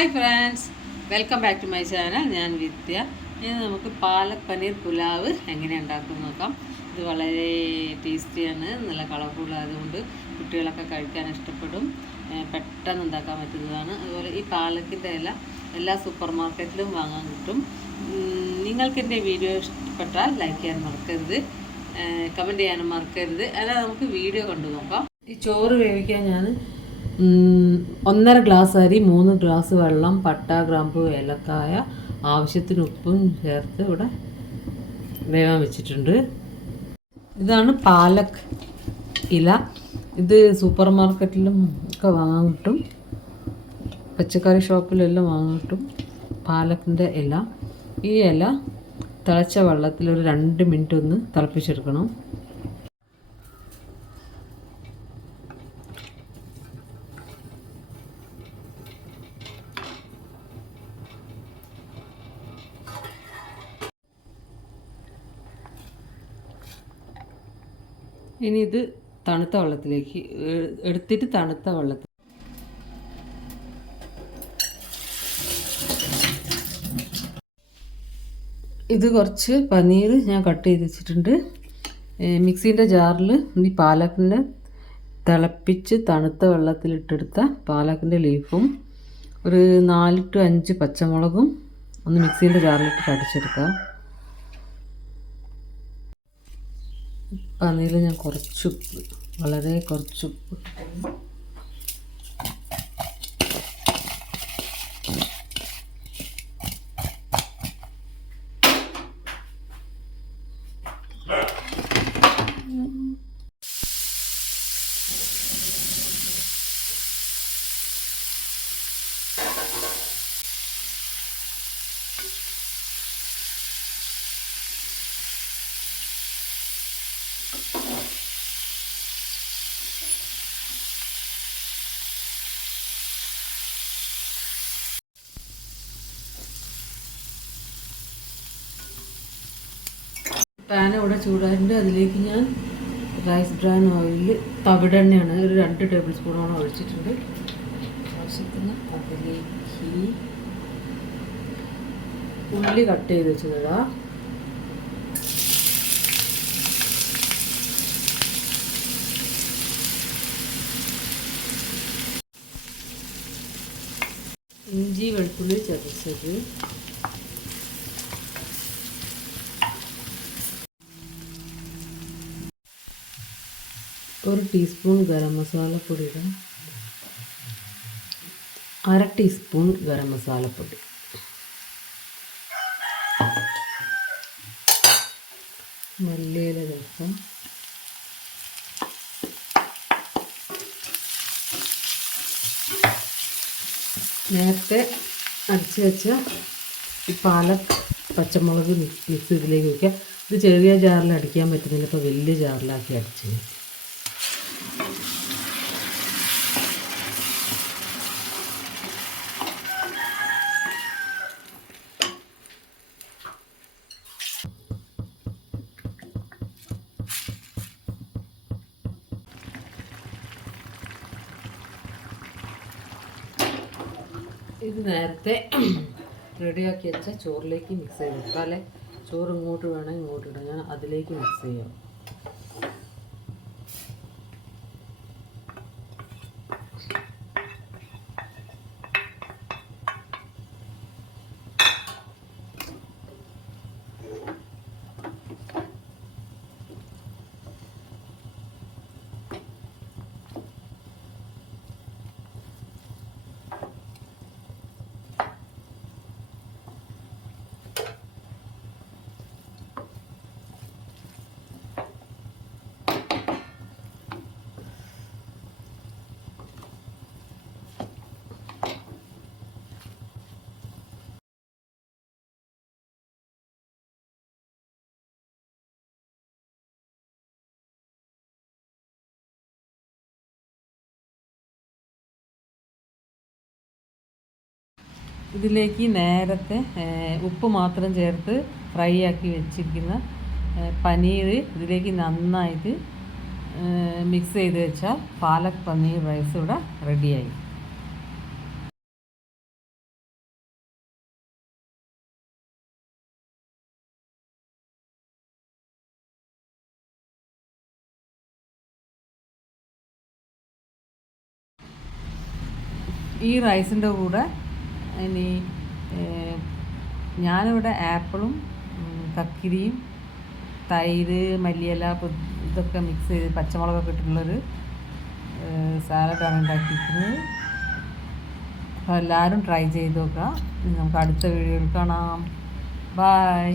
Hi friends, welcome back to my channel. ഞാൻ വിദ്യ. ഇനി നമുക്ക് പാലക് പനീർ പുലാവ് എങ്ങനെ ഉണ്ടാക്കും നോക്കാം. ഇത് വളരെ ടേസ്റ്റിയാണ്, നല്ല കളർഫുൾ ആയതുകൊണ്ട് കുട്ടികളൊക്കെ കഴിക്കാൻ ഇഷ്ടപ്പെടും. പെട്ടെന്ന് ഉണ്ടാക്കാൻ പറ്റുന്നതാണ്. അതുപോലെ ഈ പാലക്കിൻ്റെ ഇല എല്ലാ സൂപ്പർ മാർക്കറ്റിലും വാങ്ങാൻ കിട്ടും. നിങ്ങൾക്ക് എൻ്റെ വീഡിയോ ഇഷ്ടപ്പെട്ടാൽ ലൈക്ക് ചെയ്യാൻ മറക്കരുത്, കമൻറ്റ് ചെയ്യാനും മറക്കരുത്. അല്ലാതെ നമുക്ക് വീഡിയോ കണ്ടു നോക്കാം. ഈ ചോറ് വേവിക്കാൻ ഞാൻ 1.5 ഗ്ലാസ് അരി, 3 ഗ്ലാസ് വെള്ളം, പട്ട, ഗ്രാമ്പു, ഏലക്കായ, ആവശ്യത്തിന് ഉപ്പും ചേർത്ത് ഇവിടെ വേവാൻ വെച്ചിട്ടുണ്ട്. ഇതാണ് പാലക് ഇല. ഇത് സൂപ്പർ മാർക്കറ്റിലും ഒക്കെ വാങ്ങാൻ കിട്ടും, പച്ചക്കറി ഷോപ്പിലെല്ലാം വാങ്ങാൻ കിട്ടും. പാലക്കിൻ്റെ ഇല. ഈ ഇല തിളച്ച വെള്ളത്തിൽ ഒരു 2 മിനിറ്റ് ഒന്ന് തിളപ്പിച്ചെടുക്കണം. ഇനി ഇത് തണുത്ത വെള്ളത്തിലേക്ക് എടുത്തിട്ട് തണുത്ത വെള്ളത്തിൽ ഇത് കുറച്ച് പനീർ ഞാൻ കട്ട് ചെയ്ത് വെച്ചിട്ടുണ്ട്. മിക്സീൻ്റെ ജാറിൽ ഈ പാലക്കിൻ്റെ തിളപ്പിച്ച് തണുത്ത വെള്ളത്തിലിട്ടെടുത്ത പാലക്കിൻ്റെ ലീഫും ഒരു 4 to 5 പച്ചമുളകും ഒന്ന് മിക്സീൻ്റെ ജാറിലിട്ട് അടിച്ചെടുക്കുക. പനീറിൽ ഞാൻ കുറച്ചുപ്പ്, വളരെ കുറച്ചുപ്പ്. പാൻ ഇവിടെ ചൂടായിട്ടുണ്ട്. അതിലേക്ക് ഞാൻ റൈസ് ബ്രാൻ ഓയിൽ, തവിടെണ്ണയാണ്, ഒരു 2 ടേബിൾ സ്പൂണോളം ഒഴിച്ചിട്ടുണ്ട്. ആവശ്യത്തിന് അതിലേക്ക് ഉള്ളി കട്ട് ചെയ്ത് വെച്ചതാ. ഇഞ്ചി വെളുത്തുള്ളി ചതച്ചത്, ഒരു ടീസ്പൂൺ ഗരം മസാലപ്പൊടി ഇടാം, 1/2 ടീസ്പൂൺ ഗരം മസാലപ്പൊടി, മല്ലിയില ചേർക്കാം, നേരത്തെ അരച്ച് വെച്ച ഈ പാലക് പച്ചമുളക് മിക്സ് ഇതിലേക്ക് വയ്ക്കുക. ഇത് ചെറിയ ജാറിൽ അടിക്കാൻ പറ്റുന്നില്ല, അപ്പോൾ വലിയ ജാറിലാക്കി അടിച്ച് ഇത് നേരത്തെ റെഡിയാക്കി വെച്ച ചോറിലേക്ക് മിക്സ് ചെയ്ത് വെക്കാം. അല്ലെ ചോറ് ഇങ്ങോട്ട് വേണം ഇങ്ങോട്ട് ഇടാം, ഞാൻ അതിലേക്ക് മിക്സ് ചെയ്യാം. ഇതിലേക്ക് നേരത്തെ ഉപ്പ് മാത്രം ചേർത്ത് ഫ്രൈ ആക്കി വെച്ചിരിക്കുന്ന പനീർ ഇതിലേക്ക് നന്നായിട്ട് മിക്സ് ചെയ്ത് വെച്ചാൽ പാലക് പനീർ റൈസ് ഇവിടെ റെഡിയായി. ഈ റൈസിൻ്റെ കൂടെ ഇനി ഞാനിവിടെ ആപ്പിളും കക്കിരിയും തൈര് മല്ലിയില ഇതൊക്കെ മിക്സ് ചെയ്ത് പച്ചമുളകൊക്കെ ഇട്ടിട്ടുള്ളൊരു സാലഡാണ് ഉണ്ടാക്കിയിരിക്കുന്നത്. അപ്പോൾ എല്ലാവരും ട്രൈ ചെയ്ത് നോക്കാം. നമുക്ക് അടുത്ത വീഡിയോയിൽ കാണാം. ബായ്.